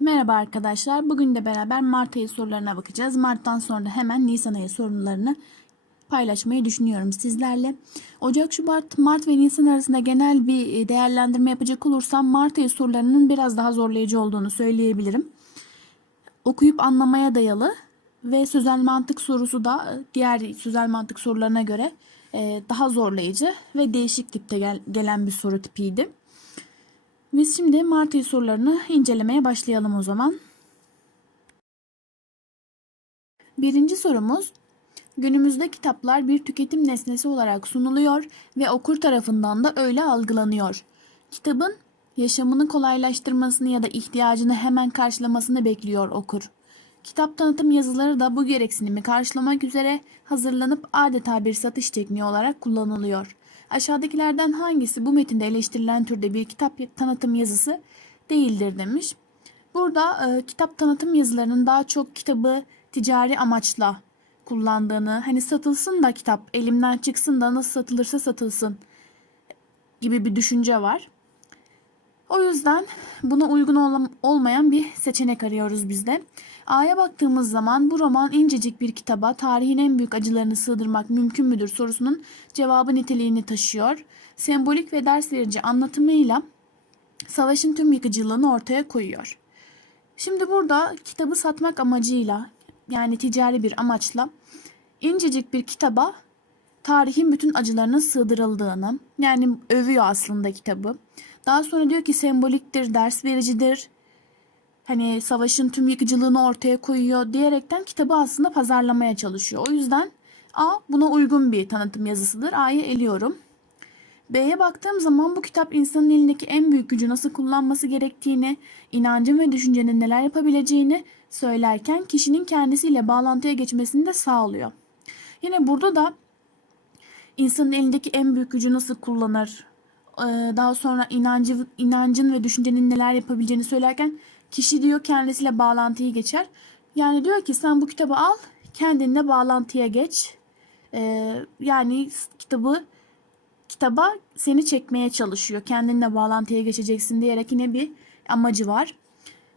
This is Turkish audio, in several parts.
Merhaba arkadaşlar. Bugün de beraber Mart ayı sorularına bakacağız. Mart'tan sonra hemen Nisan ayı sorularını paylaşmayı düşünüyorum sizlerle. Ocak, Şubat, Mart ve Nisan arasında genel bir e, değerlendirme yapacak olursam Mart ayı sorularının biraz daha zorlayıcı olduğunu söyleyebilirim. Okuyup anlamaya dayalı ve sözel mantık sorusu da e, diğer sözel mantık sorularına göre e, daha zorlayıcı ve değişik tipte gel- gelen bir soru tipiydi. Biz şimdi Mart sorularını incelemeye başlayalım o zaman. Birinci sorumuz, günümüzde kitaplar bir tüketim nesnesi olarak sunuluyor ve okur tarafından da öyle algılanıyor. Kitabın yaşamını kolaylaştırmasını ya da ihtiyacını hemen karşılamasını bekliyor okur. Kitap tanıtım yazıları da bu gereksinimi karşılamak üzere hazırlanıp adeta bir satış tekniği olarak kullanılıyor. Aşağıdakilerden hangisi bu metinde eleştirilen türde bir kitap tanıtım yazısı değildir demiş. Burada e, kitap tanıtım yazılarının daha çok kitabı ticari amaçla kullandığını, hani satılsın da kitap elimden çıksın da nasıl satılırsa satılsın gibi bir düşünce var. O yüzden buna uygun ol- olmayan bir seçenek arıyoruz biz de. A'ya baktığımız zaman bu roman incecik bir kitaba tarihin en büyük acılarını sığdırmak mümkün müdür sorusunun cevabı niteliğini taşıyor. Sembolik ve ders verici anlatımıyla savaşın tüm yıkıcılığını ortaya koyuyor. Şimdi burada kitabı satmak amacıyla yani ticari bir amaçla incecik bir kitaba tarihin bütün acılarının sığdırıldığını yani övüyor aslında kitabı. Daha sonra diyor ki semboliktir, ders vericidir. Hani savaşın tüm yıkıcılığını ortaya koyuyor diyerekten kitabı aslında pazarlamaya çalışıyor. O yüzden A buna uygun bir tanıtım yazısıdır. A'yı eliyorum. B'ye baktığım zaman bu kitap insanın elindeki en büyük gücü nasıl kullanması gerektiğini, inancın ve düşüncenin neler yapabileceğini söylerken kişinin kendisiyle bağlantıya geçmesini de sağlıyor. Yine burada da insanın elindeki en büyük gücü nasıl kullanır, daha sonra inancı, inancın ve düşüncenin neler yapabileceğini söylerken kişi diyor kendisiyle bağlantıyı geçer. Yani diyor ki sen bu kitabı al, kendinle bağlantıya geç. Ee, yani kitabı kitaba seni çekmeye çalışıyor. Kendinle bağlantıya geçeceksin diyerek yine bir amacı var.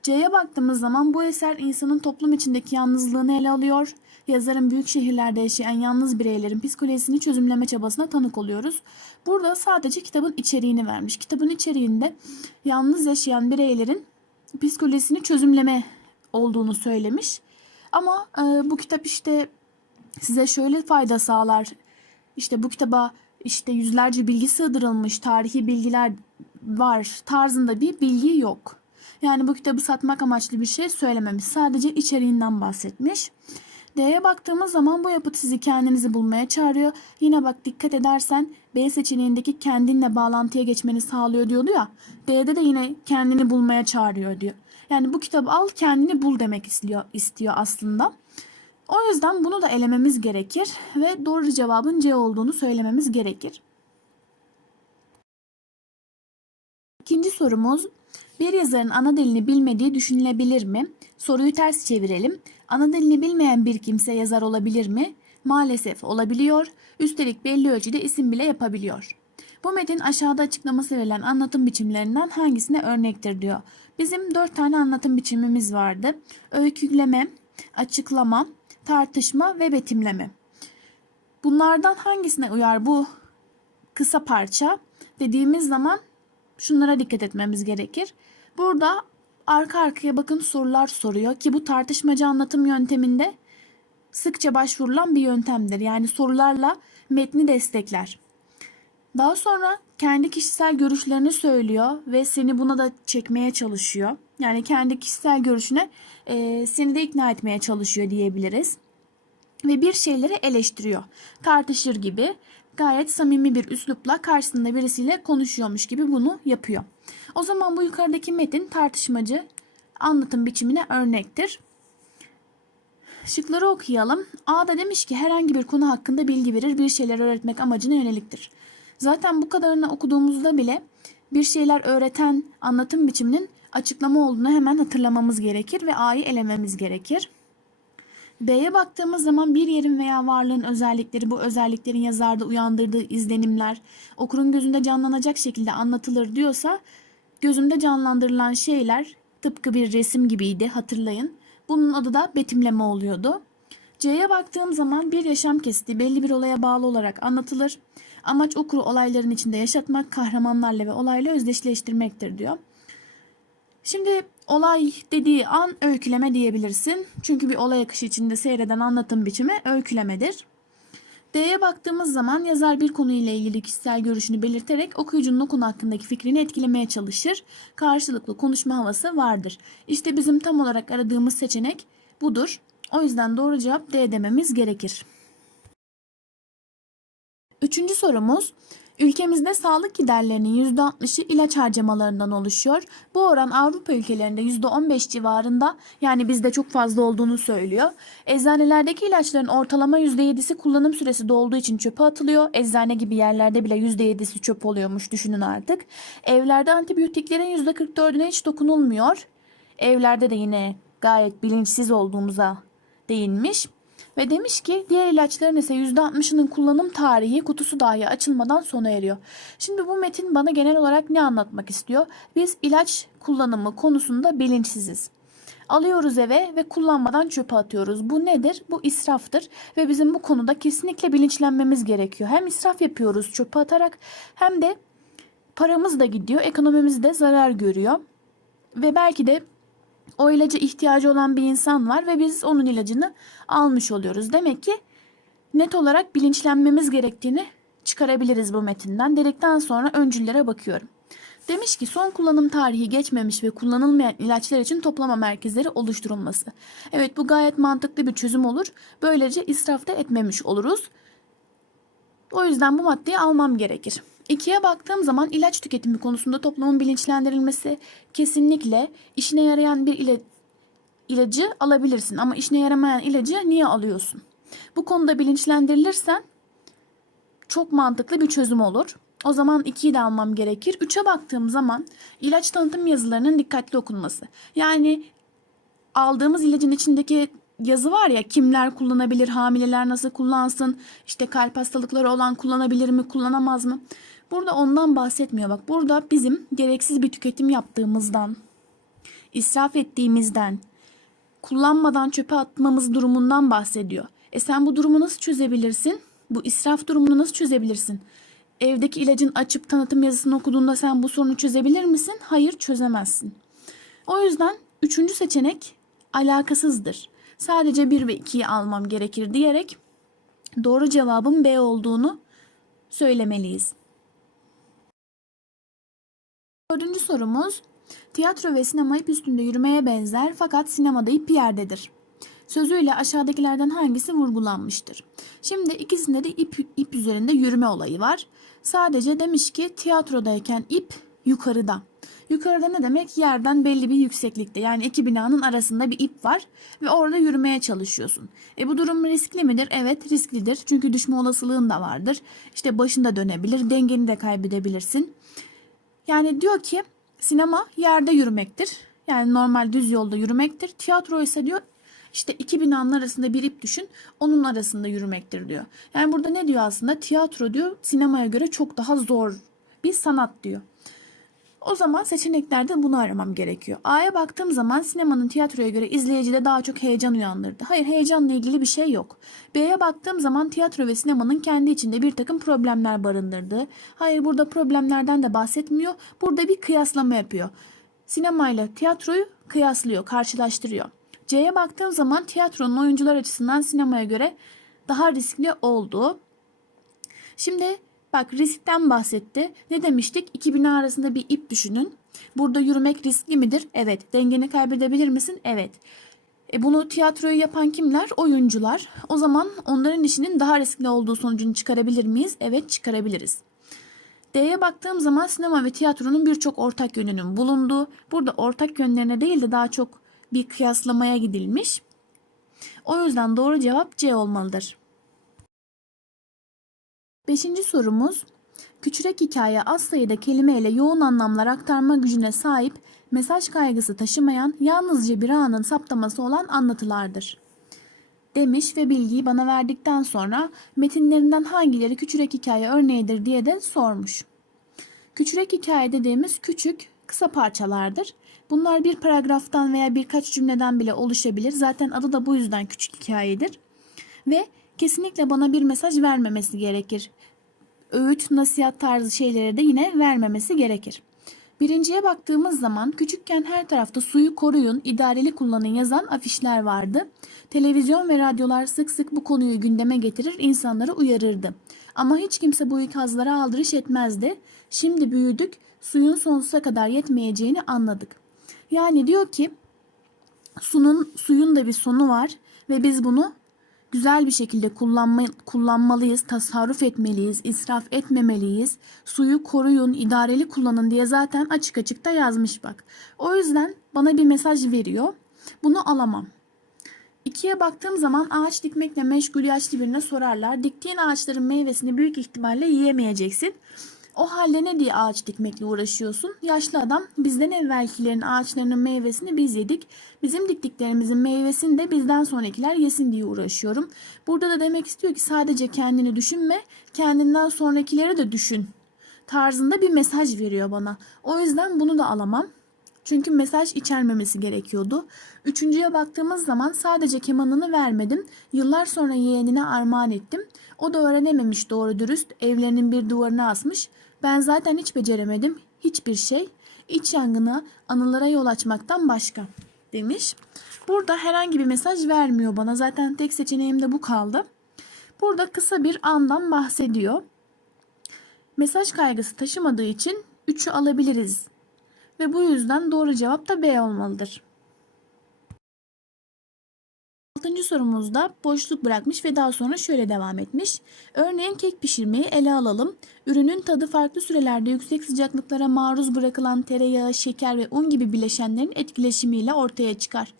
C'ye baktığımız zaman bu eser insanın toplum içindeki yalnızlığını ele alıyor. Yazarın büyük şehirlerde yaşayan yalnız bireylerin psikolojisini çözümleme çabasına tanık oluyoruz. Burada sadece kitabın içeriğini vermiş. Kitabın içeriğinde yalnız yaşayan bireylerin psikolojisini çözümleme olduğunu söylemiş. Ama e, bu kitap işte size şöyle fayda sağlar. İşte bu kitaba işte yüzlerce bilgi sığdırılmış, tarihi bilgiler var tarzında bir bilgi yok. Yani bu kitabı satmak amaçlı bir şey söylememiş. Sadece içeriğinden bahsetmiş. D'ye baktığımız zaman bu yapıt sizi kendinizi bulmaya çağırıyor. Yine bak dikkat edersen B seçeneğindeki kendinle bağlantıya geçmeni sağlıyor diyordu ya. D'de de yine kendini bulmaya çağırıyor diyor. Yani bu kitabı al kendini bul demek istiyor, istiyor aslında. O yüzden bunu da elememiz gerekir ve doğru cevabın C olduğunu söylememiz gerekir. İkinci sorumuz bir yazarın ana dilini bilmediği düşünülebilir mi? Soruyu ters çevirelim. Ana dilini bilmeyen bir kimse yazar olabilir mi? Maalesef olabiliyor. Üstelik belli ölçüde isim bile yapabiliyor. Bu metin aşağıda açıklaması verilen anlatım biçimlerinden hangisine örnektir diyor. Bizim dört tane anlatım biçimimiz vardı. Öyküleme, açıklama, tartışma ve betimleme. Bunlardan hangisine uyar bu kısa parça dediğimiz zaman şunlara dikkat etmemiz gerekir. Burada arka arkaya bakın sorular soruyor ki bu tartışmacı anlatım yönteminde sıkça başvurulan bir yöntemdir. Yani sorularla metni destekler. Daha sonra kendi kişisel görüşlerini söylüyor ve seni buna da çekmeye çalışıyor. Yani kendi kişisel görüşüne e, seni de ikna etmeye çalışıyor diyebiliriz. Ve bir şeyleri eleştiriyor. Tartışır gibi gayet samimi bir üslupla karşısında birisiyle konuşuyormuş gibi bunu yapıyor. O zaman bu yukarıdaki metin tartışmacı anlatım biçimine örnektir. Şıkları okuyalım. A da demiş ki herhangi bir konu hakkında bilgi verir, bir şeyler öğretmek amacına yöneliktir. Zaten bu kadarını okuduğumuzda bile bir şeyler öğreten anlatım biçiminin açıklama olduğunu hemen hatırlamamız gerekir ve A'yı elememiz gerekir. B'ye baktığımız zaman bir yerin veya varlığın özellikleri, bu özelliklerin yazarda uyandırdığı izlenimler, okurun gözünde canlanacak şekilde anlatılır diyorsa, gözümde canlandırılan şeyler Tıpkı bir resim gibiydi hatırlayın. Bunun adı da betimleme oluyordu. C'ye baktığım zaman bir yaşam kesiti belli bir olaya bağlı olarak anlatılır. Amaç okuru olayların içinde yaşatmak, kahramanlarla ve olayla özdeşleştirmektir diyor. Şimdi olay dediği an öyküleme diyebilirsin. Çünkü bir olay akışı içinde seyreden anlatım biçimi öykülemedir. D'ye baktığımız zaman yazar bir konuyla ilgili kişisel görüşünü belirterek okuyucunun o konu hakkındaki fikrini etkilemeye çalışır. Karşılıklı konuşma havası vardır. İşte bizim tam olarak aradığımız seçenek budur. O yüzden doğru cevap D dememiz gerekir. Üçüncü sorumuz. Ülkemizde sağlık giderlerinin %60'ı ilaç harcamalarından oluşuyor. Bu oran Avrupa ülkelerinde %15 civarında yani bizde çok fazla olduğunu söylüyor. Eczanelerdeki ilaçların ortalama %7'si kullanım süresi dolduğu için çöpe atılıyor. Eczane gibi yerlerde bile %7'si çöp oluyormuş düşünün artık. Evlerde antibiyotiklerin %44'üne hiç dokunulmuyor. Evlerde de yine gayet bilinçsiz olduğumuza değinmiş. Ve demiş ki diğer ilaçların ise %60'ının kullanım tarihi kutusu dahi açılmadan sona eriyor. Şimdi bu metin bana genel olarak ne anlatmak istiyor? Biz ilaç kullanımı konusunda bilinçsiziz. Alıyoruz eve ve kullanmadan çöpe atıyoruz. Bu nedir? Bu israftır ve bizim bu konuda kesinlikle bilinçlenmemiz gerekiyor. Hem israf yapıyoruz çöpe atarak hem de paramız da gidiyor, ekonomimiz de zarar görüyor. Ve belki de o ilaca ihtiyacı olan bir insan var ve biz onun ilacını almış oluyoruz. Demek ki net olarak bilinçlenmemiz gerektiğini çıkarabiliriz bu metinden. Dedikten sonra öncüllere bakıyorum. Demiş ki son kullanım tarihi geçmemiş ve kullanılmayan ilaçlar için toplama merkezleri oluşturulması. Evet bu gayet mantıklı bir çözüm olur. Böylece israfta etmemiş oluruz. O yüzden bu maddeyi almam gerekir. İkiye baktığım zaman ilaç tüketimi konusunda toplumun bilinçlendirilmesi kesinlikle işine yarayan bir ile, ilacı alabilirsin ama işine yaramayan ilacı niye alıyorsun? Bu konuda bilinçlendirilirsen çok mantıklı bir çözüm olur. O zaman 2'yi de almam gerekir. 3'e baktığım zaman ilaç tanıtım yazılarının dikkatli okunması. Yani aldığımız ilacın içindeki yazı var ya kimler kullanabilir, hamileler nasıl kullansın, işte kalp hastalıkları olan kullanabilir mi, kullanamaz mı? Burada ondan bahsetmiyor. Bak burada bizim gereksiz bir tüketim yaptığımızdan, israf ettiğimizden, kullanmadan çöpe atmamız durumundan bahsediyor. E sen bu durumu nasıl çözebilirsin? Bu israf durumunu nasıl çözebilirsin? Evdeki ilacın açıp tanıtım yazısını okuduğunda sen bu sorunu çözebilir misin? Hayır çözemezsin. O yüzden üçüncü seçenek alakasızdır. Sadece 1 ve 2'yi almam gerekir diyerek doğru cevabın B olduğunu söylemeliyiz. Dördüncü sorumuz tiyatro ve sinema ip üstünde yürümeye benzer fakat sinemada ip yerdedir. Sözüyle aşağıdakilerden hangisi vurgulanmıştır? Şimdi ikisinde de ip, ip üzerinde yürüme olayı var. Sadece demiş ki tiyatrodayken ip yukarıda. Yukarıda ne demek? Yerden belli bir yükseklikte. Yani iki binanın arasında bir ip var ve orada yürümeye çalışıyorsun. E bu durum riskli midir? Evet risklidir. Çünkü düşme olasılığın da vardır. İşte başında dönebilir, dengeni de kaybedebilirsin. Yani diyor ki sinema yerde yürümektir. Yani normal düz yolda yürümektir. Tiyatro ise diyor işte iki binanın arasında bir ip düşün onun arasında yürümektir diyor. Yani burada ne diyor aslında? Tiyatro diyor sinemaya göre çok daha zor bir sanat diyor. O zaman seçeneklerde bunu aramam gerekiyor. A'ya baktığım zaman sinemanın tiyatroya göre izleyicide daha çok heyecan uyandırdı. Hayır heyecanla ilgili bir şey yok. B'ye baktığım zaman tiyatro ve sinemanın kendi içinde bir takım problemler barındırdı. Hayır burada problemlerden de bahsetmiyor. Burada bir kıyaslama yapıyor. Sinemayla tiyatroyu kıyaslıyor, karşılaştırıyor. C'ye baktığım zaman tiyatronun oyuncular açısından sinemaya göre daha riskli olduğu. Şimdi Bak riskten bahsetti. Ne demiştik? İki bina arasında bir ip düşünün. Burada yürümek riskli midir? Evet. Dengeni kaybedebilir misin? Evet. E bunu tiyatroyu yapan kimler? Oyuncular. O zaman onların işinin daha riskli olduğu sonucunu çıkarabilir miyiz? Evet çıkarabiliriz. D'ye baktığım zaman sinema ve tiyatronun birçok ortak yönünün bulunduğu, burada ortak yönlerine değil de daha çok bir kıyaslamaya gidilmiş. O yüzden doğru cevap C olmalıdır. Beşinci sorumuz, küçürek hikaye az sayıda kelimeyle yoğun anlamlar aktarma gücüne sahip, mesaj kaygısı taşımayan, yalnızca bir anın saptaması olan anlatılardır. Demiş ve bilgiyi bana verdikten sonra metinlerinden hangileri küçürek hikaye örneğidir diye de sormuş. Küçürek hikaye dediğimiz küçük, kısa parçalardır. Bunlar bir paragraftan veya birkaç cümleden bile oluşabilir. Zaten adı da bu yüzden küçük hikayedir. Ve kesinlikle bana bir mesaj vermemesi gerekir. Öğüt, nasihat tarzı şeyleri de yine vermemesi gerekir. Birinciye baktığımız zaman küçükken her tarafta suyu koruyun, idareli kullanın yazan afişler vardı. Televizyon ve radyolar sık sık bu konuyu gündeme getirir, insanları uyarırdı. Ama hiç kimse bu ikazlara aldırış etmezdi. Şimdi büyüdük, suyun sonsuza kadar yetmeyeceğini anladık. Yani diyor ki sunun suyun da bir sonu var ve biz bunu güzel bir şekilde kullanma, kullanmalıyız, tasarruf etmeliyiz, israf etmemeliyiz. Suyu koruyun, idareli kullanın diye zaten açık açık da yazmış bak. O yüzden bana bir mesaj veriyor. Bunu alamam. İkiye baktığım zaman ağaç dikmekle meşgul yaşlı birine sorarlar. Diktiğin ağaçların meyvesini büyük ihtimalle yiyemeyeceksin. O halde ne diye ağaç dikmekle uğraşıyorsun? Yaşlı adam bizden evvelkilerin ağaçlarının meyvesini biz yedik. Bizim diktiklerimizin meyvesini de bizden sonrakiler yesin diye uğraşıyorum. Burada da demek istiyor ki sadece kendini düşünme, kendinden sonrakileri de düşün tarzında bir mesaj veriyor bana. O yüzden bunu da alamam. Çünkü mesaj içermemesi gerekiyordu. Üçüncüye baktığımız zaman sadece kemanını vermedim. Yıllar sonra yeğenine armağan ettim. O da öğrenememiş doğru dürüst. Evlerinin bir duvarına asmış. Ben zaten hiç beceremedim. Hiçbir şey. İç yangına, anılara yol açmaktan başka demiş. Burada herhangi bir mesaj vermiyor bana. Zaten tek seçeneğim de bu kaldı. Burada kısa bir andan bahsediyor. Mesaj kaygısı taşımadığı için 3'ü alabiliriz ve bu yüzden doğru cevap da B olmalıdır. Altıncı sorumuzda boşluk bırakmış ve daha sonra şöyle devam etmiş. Örneğin kek pişirmeyi ele alalım. Ürünün tadı farklı sürelerde yüksek sıcaklıklara maruz bırakılan tereyağı, şeker ve un gibi bileşenlerin etkileşimiyle ortaya çıkar.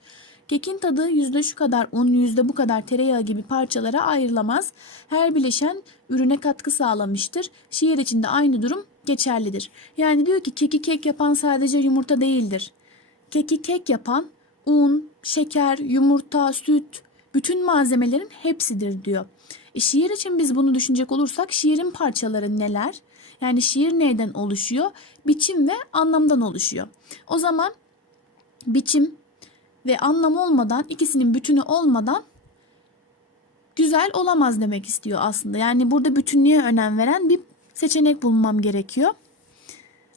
Kekin tadı yüzde şu kadar un, yüzde bu kadar tereyağı gibi parçalara ayrılamaz. Her bileşen ürüne katkı sağlamıştır. Şiir için de aynı durum geçerlidir. Yani diyor ki keki kek yapan sadece yumurta değildir. Keki kek yapan un, şeker, yumurta, süt, bütün malzemelerin hepsidir diyor. E şiir için biz bunu düşünecek olursak şiirin parçaları neler? Yani şiir neyden oluşuyor? Biçim ve anlamdan oluşuyor. O zaman biçim ve anlam olmadan ikisinin bütünü olmadan güzel olamaz demek istiyor aslında. Yani burada bütünlüğe önem veren bir seçenek bulmam gerekiyor.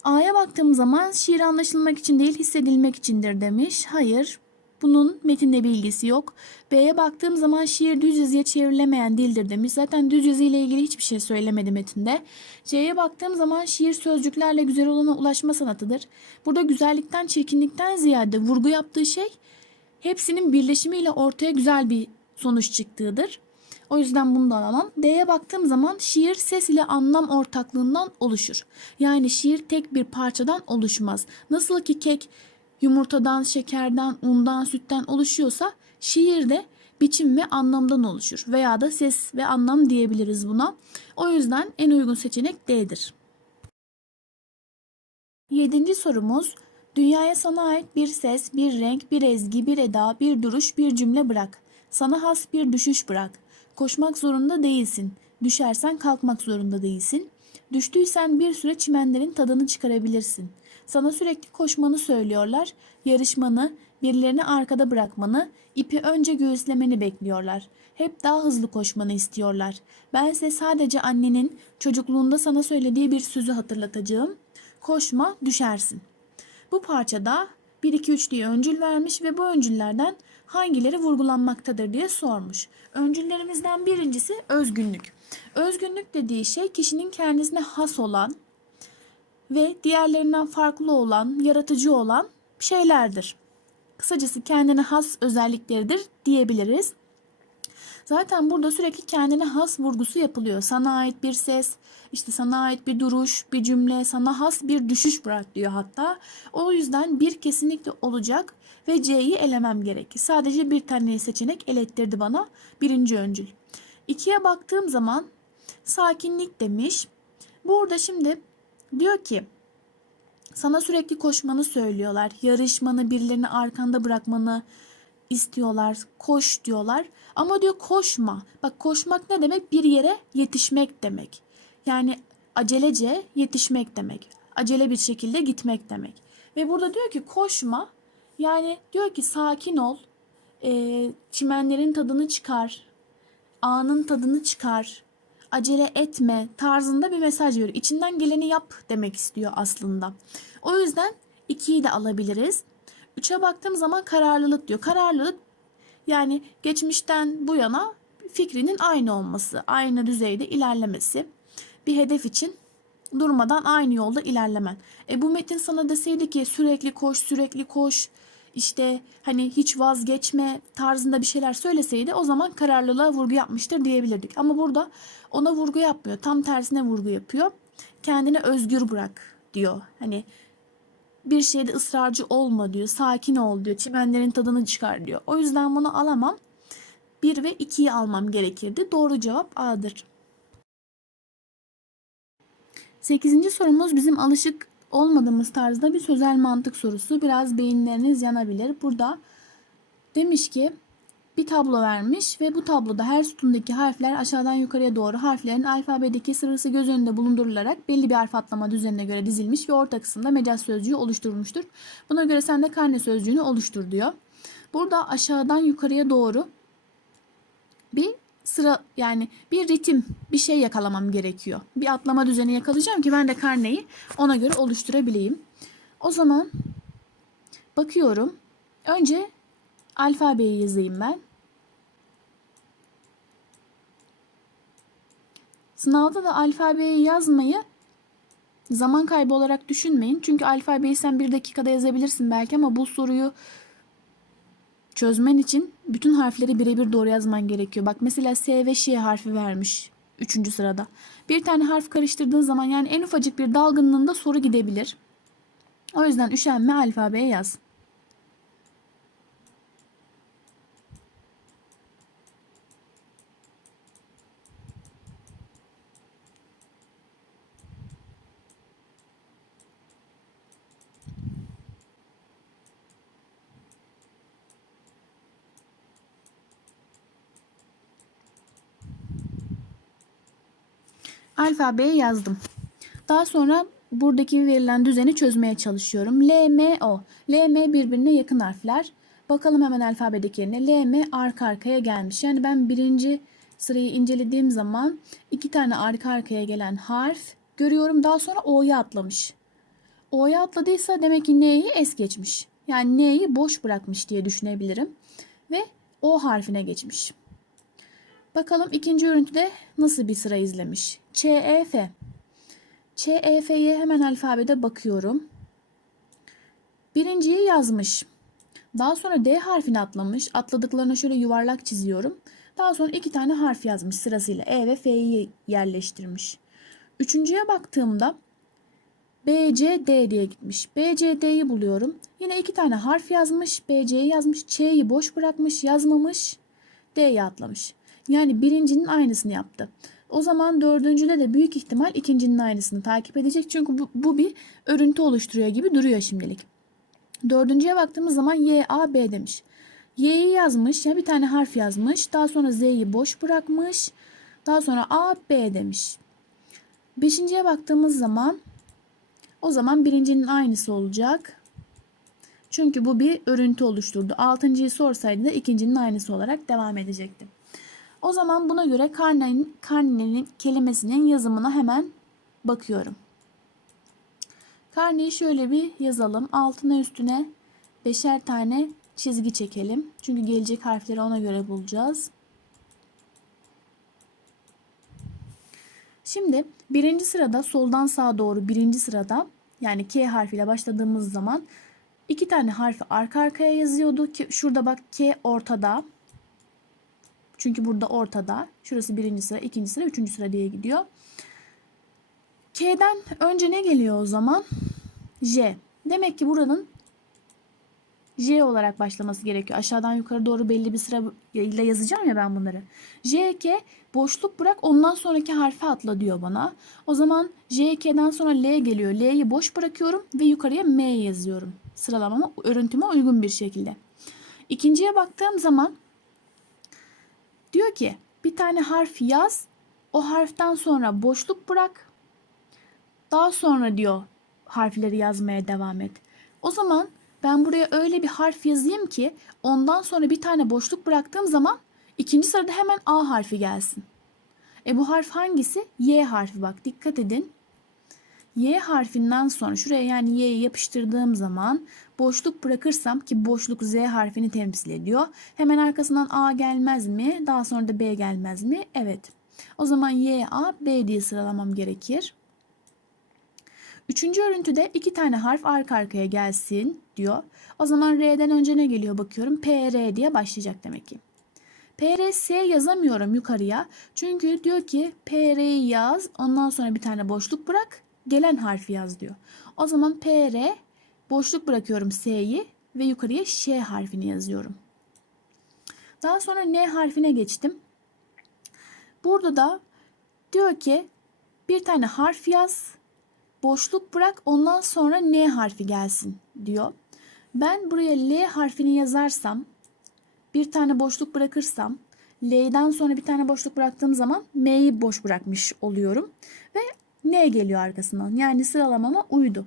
A'ya baktığım zaman şiir anlaşılmak için değil hissedilmek içindir demiş. Hayır. Bunun metinde bir ilgisi yok. B'ye baktığım zaman şiir düz yazıya çevrilemeyen dildir demiş. Zaten düz yazı ile ilgili hiçbir şey söylemedi metinde. C'ye baktığım zaman şiir sözcüklerle güzel olana ulaşma sanatıdır. Burada güzellikten, çirkinlikten ziyade vurgu yaptığı şey hepsinin birleşimiyle ortaya güzel bir sonuç çıktığıdır. O yüzden bunu da alamam. D'ye baktığım zaman şiir ses ile anlam ortaklığından oluşur. Yani şiir tek bir parçadan oluşmaz. Nasıl ki kek yumurtadan, şekerden, undan, sütten oluşuyorsa şiir de biçim ve anlamdan oluşur. Veya da ses ve anlam diyebiliriz buna. O yüzden en uygun seçenek D'dir. Yedinci sorumuz Dünyaya sana ait bir ses, bir renk, bir ezgi, bir eda, bir duruş, bir cümle bırak. Sana has bir düşüş bırak. Koşmak zorunda değilsin. Düşersen kalkmak zorunda değilsin. Düştüysen bir süre çimenlerin tadını çıkarabilirsin. Sana sürekli koşmanı söylüyorlar, yarışmanı, birilerini arkada bırakmanı, ipi önce göğüslemeni bekliyorlar. Hep daha hızlı koşmanı istiyorlar. Bense sadece annenin çocukluğunda sana söylediği bir sözü hatırlatacağım. Koşma, düşersin. Bu parçada 1-2-3 diye öncül vermiş ve bu öncüllerden hangileri vurgulanmaktadır diye sormuş. Öncüllerimizden birincisi özgünlük. Özgünlük dediği şey kişinin kendisine has olan ve diğerlerinden farklı olan, yaratıcı olan şeylerdir. Kısacası kendine has özellikleridir diyebiliriz. Zaten burada sürekli kendine has vurgusu yapılıyor. Sana ait bir ses, işte sana ait bir duruş, bir cümle, sana has bir düşüş bırak diyor hatta. O yüzden bir kesinlikle olacak ve C'yi elemem gerekir. Sadece bir tane seçenek elettirdi bana birinci öncül. İkiye baktığım zaman sakinlik demiş. Burada şimdi diyor ki sana sürekli koşmanı söylüyorlar. Yarışmanı, birilerini arkanda bırakmanı istiyorlar. Koş diyorlar. Ama diyor koşma. Bak koşmak ne demek? Bir yere yetişmek demek. Yani acelece yetişmek demek. Acele bir şekilde gitmek demek. Ve burada diyor ki koşma. Yani diyor ki sakin ol. E, çimenlerin tadını çıkar. Anın tadını çıkar. Acele etme tarzında bir mesaj veriyor. İçinden geleni yap demek istiyor aslında. O yüzden 2'yi de alabiliriz. 3'e baktığım zaman kararlılık diyor. Kararlılık yani geçmişten bu yana fikrinin aynı olması, aynı düzeyde ilerlemesi. Bir hedef için durmadan aynı yolda ilerlemen. E bu metin sana deseydi ki sürekli koş, sürekli koş, işte hani hiç vazgeçme tarzında bir şeyler söyleseydi o zaman kararlılığa vurgu yapmıştır diyebilirdik. Ama burada ona vurgu yapmıyor. Tam tersine vurgu yapıyor. Kendini özgür bırak diyor. Hani bir şeyde ısrarcı olma diyor. Sakin ol diyor. Çimenlerin tadını çıkar diyor. O yüzden bunu alamam. 1 ve 2'yi almam gerekirdi. Doğru cevap A'dır. 8. sorumuz bizim alışık olmadığımız tarzda bir sözel mantık sorusu. Biraz beyinleriniz yanabilir. Burada demiş ki bir tablo vermiş ve bu tabloda her sütundaki harfler aşağıdan yukarıya doğru harflerin alfabedeki sırası göz önünde bulundurularak belli bir harf atlama düzenine göre dizilmiş ve orta kısımda mecaz sözcüğü oluşturulmuştur. Buna göre sen de karne sözcüğünü oluştur diyor. Burada aşağıdan yukarıya doğru bir sıra yani bir ritim bir şey yakalamam gerekiyor. Bir atlama düzeni yakalayacağım ki ben de karneyi ona göre oluşturabileyim. O zaman bakıyorum. Önce alfabeyi yazayım ben. Sınavda da alfabeyi yazmayı zaman kaybı olarak düşünmeyin. Çünkü alfabeyi sen bir dakikada yazabilirsin belki ama bu soruyu çözmen için bütün harfleri birebir doğru yazman gerekiyor. Bak mesela S ve Ş harfi vermiş 3. sırada. Bir tane harf karıştırdığın zaman yani en ufacık bir dalgınlığında soru gidebilir. O yüzden üşenme alfabeye yaz. Alfabeyi yazdım. Daha sonra buradaki verilen düzeni çözmeye çalışıyorum. L, M, O. L, M birbirine yakın harfler. Bakalım hemen alfabedeki yerine. L, M arka arkaya gelmiş. Yani ben birinci sırayı incelediğim zaman iki tane arka arkaya gelen harf görüyorum. Daha sonra O'ya atlamış. O'ya atladıysa demek ki N'yi es geçmiş. Yani N'yi boş bırakmış diye düşünebilirim. Ve O harfine geçmiş. Bakalım ikinci örüntüde nasıl bir sıra izlemiş. Ç, E, F. Ç, E, F'ye hemen alfabede bakıyorum. Birinciyi yazmış. Daha sonra D harfini atlamış. Atladıklarına şöyle yuvarlak çiziyorum. Daha sonra iki tane harf yazmış sırasıyla. E ve F'yi yerleştirmiş. Üçüncüye baktığımda B, C, D diye gitmiş. B, C, D'yi buluyorum. Yine iki tane harf yazmış. B, C'yi yazmış. Ç'yi boş bırakmış, yazmamış. D'yi atlamış. Yani birincinin aynısını yaptı. O zaman dördüncüde de büyük ihtimal ikincinin aynısını takip edecek. Çünkü bu, bu bir örüntü oluşturuyor gibi duruyor şimdilik. Dördüncüye baktığımız zaman Y, A, B demiş. Y'yi yazmış. Ya bir tane harf yazmış. Daha sonra Z'yi boş bırakmış. Daha sonra A, B demiş. Beşinciye baktığımız zaman o zaman birincinin aynısı olacak. Çünkü bu bir örüntü oluşturdu. Altıncıyı sorsaydı da ikincinin aynısı olarak devam edecekti. O zaman buna göre karnenin, karnenin kelimesinin yazımına hemen bakıyorum. Karneyi şöyle bir yazalım. Altına üstüne beşer tane çizgi çekelim. Çünkü gelecek harfleri ona göre bulacağız. Şimdi birinci sırada soldan sağa doğru birinci sırada yani K harfiyle başladığımız zaman iki tane harfi arka arkaya yazıyordu şurada bak K ortada. Çünkü burada ortada. Şurası birinci sıra, ikinci sıra, üçüncü sıra diye gidiyor. K'den önce ne geliyor o zaman? J. Demek ki buranın J olarak başlaması gerekiyor. Aşağıdan yukarı doğru belli bir sıra ile yazacağım ya ben bunları. J, K boşluk bırak ondan sonraki harfi atla diyor bana. O zaman J, K'den sonra L geliyor. L'yi boş bırakıyorum ve yukarıya M yazıyorum. Sıralamama, örüntüme uygun bir şekilde. İkinciye baktığım zaman diyor ki bir tane harf yaz. O harften sonra boşluk bırak. Daha sonra diyor harfleri yazmaya devam et. O zaman ben buraya öyle bir harf yazayım ki ondan sonra bir tane boşluk bıraktığım zaman ikinci sırada hemen A harfi gelsin. E bu harf hangisi? Y harfi bak dikkat edin. Y harfinden sonra şuraya yani Y'yi yapıştırdığım zaman boşluk bırakırsam ki boşluk Z harfini temsil ediyor. Hemen arkasından A gelmez mi? Daha sonra da B gelmez mi? Evet. O zaman Y, A, B diye sıralamam gerekir. Üçüncü örüntüde iki tane harf arka arkaya gelsin diyor. O zaman R'den önce ne geliyor bakıyorum. P, R diye başlayacak demek ki. P, R, S yazamıyorum yukarıya. Çünkü diyor ki P, R'yi yaz. Ondan sonra bir tane boşluk bırak. Gelen harfi yaz diyor. O zaman P, R boşluk bırakıyorum S'yi ve yukarıya Ş harfini yazıyorum. Daha sonra N harfine geçtim. Burada da diyor ki bir tane harf yaz, boşluk bırak ondan sonra N harfi gelsin diyor. Ben buraya L harfini yazarsam, bir tane boşluk bırakırsam, L'den sonra bir tane boşluk bıraktığım zaman M'yi boş bırakmış oluyorum. Ve N geliyor arkasından. Yani sıralamama uydu.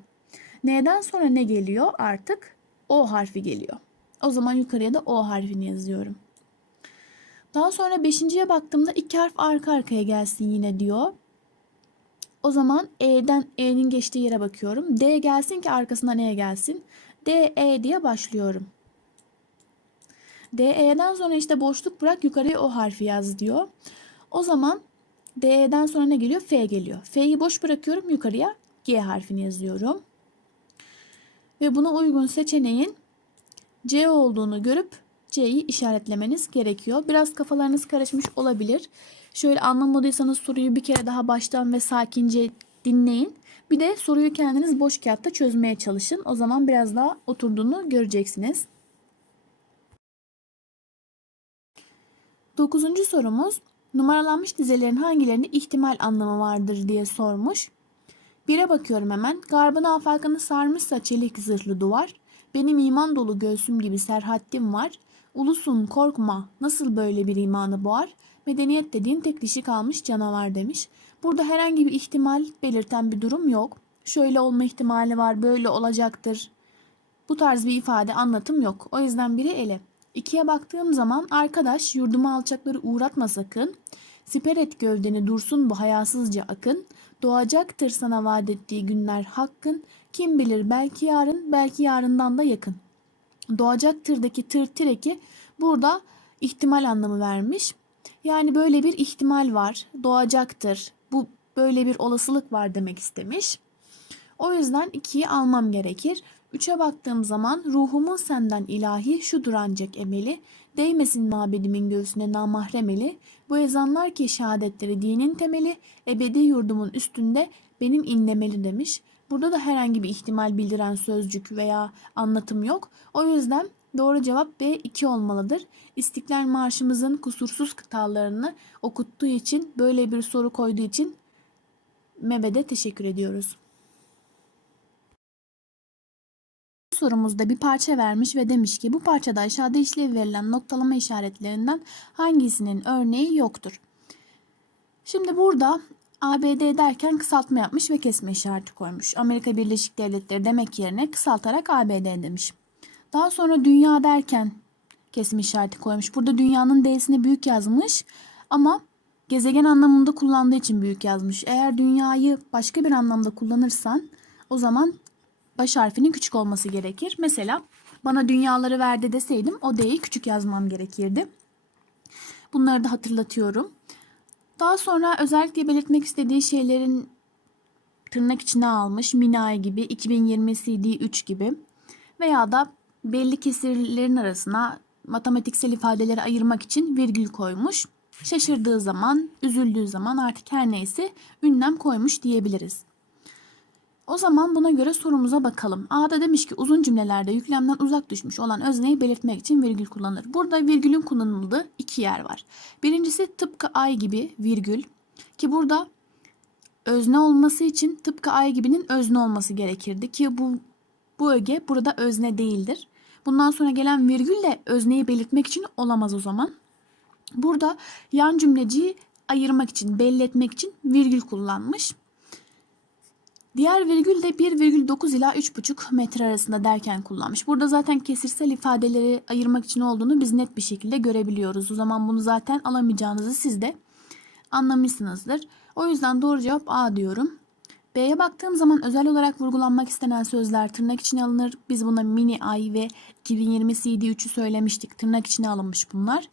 N'den sonra ne geliyor artık? O harfi geliyor. O zaman yukarıya da O harfini yazıyorum. Daha sonra beşinciye baktığımda iki harf arka arkaya gelsin yine diyor. O zaman E'den E'nin geçtiği yere bakıyorum. D gelsin ki arkasından E gelsin. D, E diye başlıyorum. D, E'den sonra işte boşluk bırak yukarıya O harfi yaz diyor. O zaman D'den sonra ne geliyor? F geliyor. F'yi boş bırakıyorum yukarıya G harfini yazıyorum. Ve buna uygun seçeneğin C olduğunu görüp C'yi işaretlemeniz gerekiyor. Biraz kafalarınız karışmış olabilir. Şöyle anlamadıysanız soruyu bir kere daha baştan ve sakince dinleyin. Bir de soruyu kendiniz boş kağıtta çözmeye çalışın. O zaman biraz daha oturduğunu göreceksiniz. Dokuzuncu sorumuz numaralanmış dizelerin hangilerinde ihtimal anlamı vardır diye sormuş. Bire bakıyorum hemen. Garbın afakını sarmışsa çelik zırhlı duvar. Benim iman dolu göğsüm gibi serhattim var. Ulusun korkma nasıl böyle bir imanı boğar? Medeniyet dediğin tek dişi kalmış canavar demiş. Burada herhangi bir ihtimal belirten bir durum yok. Şöyle olma ihtimali var, böyle olacaktır. Bu tarz bir ifade, anlatım yok. O yüzden biri ele. İkiye baktığım zaman arkadaş yurduma alçakları uğratma sakın. Siper et gövdeni dursun bu hayasızca akın. Doğacaktır sana vaat ettiği günler hakkın. Kim bilir belki yarın, belki yarından da yakın. Doğacaktır'daki tır tireki burada ihtimal anlamı vermiş. Yani böyle bir ihtimal var. Doğacaktır. Bu böyle bir olasılık var demek istemiş. O yüzden ikiyi almam gerekir. Üçe baktığım zaman ruhumun senden ilahi şudur ancak emeli. Değmesin mabedimin göğsüne namahremeli. Bu ezanlar ki şehadetleri dinin temeli. Ebedi yurdumun üstünde benim inlemeli demiş. Burada da herhangi bir ihtimal bildiren sözcük veya anlatım yok. O yüzden doğru cevap B2 olmalıdır. İstiklal Marşımızın kusursuz kıtalarını okuttuğu için, böyle bir soru koyduğu için MEB'de teşekkür ediyoruz. Bu sorumuzda bir parça vermiş ve demiş ki bu parçada aşağıda işlev verilen noktalama işaretlerinden hangisinin örneği yoktur? Şimdi burada ABD derken kısaltma yapmış ve kesme işareti koymuş. Amerika Birleşik Devletleri demek yerine kısaltarak ABD demiş. Daha sonra dünya derken kesme işareti koymuş. Burada dünyanın D'sini büyük yazmış ama gezegen anlamında kullandığı için büyük yazmış. Eğer dünyayı başka bir anlamda kullanırsan o zaman baş harfinin küçük olması gerekir. Mesela bana dünyaları verdi deseydim o D'yi küçük yazmam gerekirdi. Bunları da hatırlatıyorum. Daha sonra özellikle belirtmek istediği şeylerin tırnak içine almış. Minay gibi, 2020 CD3 gibi veya da belli kesirlerin arasına matematiksel ifadeleri ayırmak için virgül koymuş. Şaşırdığı zaman, üzüldüğü zaman artık her neyse ünlem koymuş diyebiliriz. O zaman buna göre sorumuza bakalım. A'da demiş ki uzun cümlelerde yüklemden uzak düşmüş olan özneyi belirtmek için virgül kullanılır. Burada virgülün kullanıldığı iki yer var. Birincisi tıpkı ay gibi virgül ki burada özne olması için tıpkı ay gibinin özne olması gerekirdi ki bu bu öge burada özne değildir. Bundan sonra gelen virgül de özneyi belirtmek için olamaz o zaman. Burada yan cümleciyi ayırmak için, belli etmek için virgül kullanmış. Diğer virgül de 1,9 ila 3,5 metre arasında derken kullanmış. Burada zaten kesirsel ifadeleri ayırmak için olduğunu biz net bir şekilde görebiliyoruz. O zaman bunu zaten alamayacağınızı siz de anlamışsınızdır. O yüzden doğru cevap A diyorum. B'ye baktığım zaman özel olarak vurgulanmak istenen sözler tırnak içine alınır. Biz buna mini ay ve 2020 CD3'ü söylemiştik. Tırnak içine alınmış bunlar.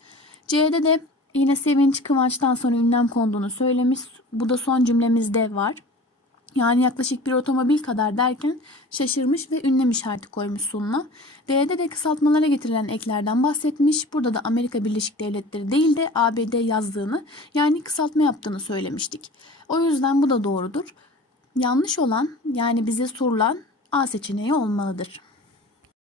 C'de de yine sevinç, kıvançtan sonra ünlem konduğunu söylemiş. Bu da son cümlemizde var. Yani yaklaşık bir otomobil kadar derken şaşırmış ve ünlem işareti koymuş sonuna. D'de de kısaltmalara getirilen eklerden bahsetmiş. Burada da Amerika Birleşik Devletleri değil de ABD yazdığını yani kısaltma yaptığını söylemiştik. O yüzden bu da doğrudur. Yanlış olan yani bize sorulan A seçeneği olmalıdır.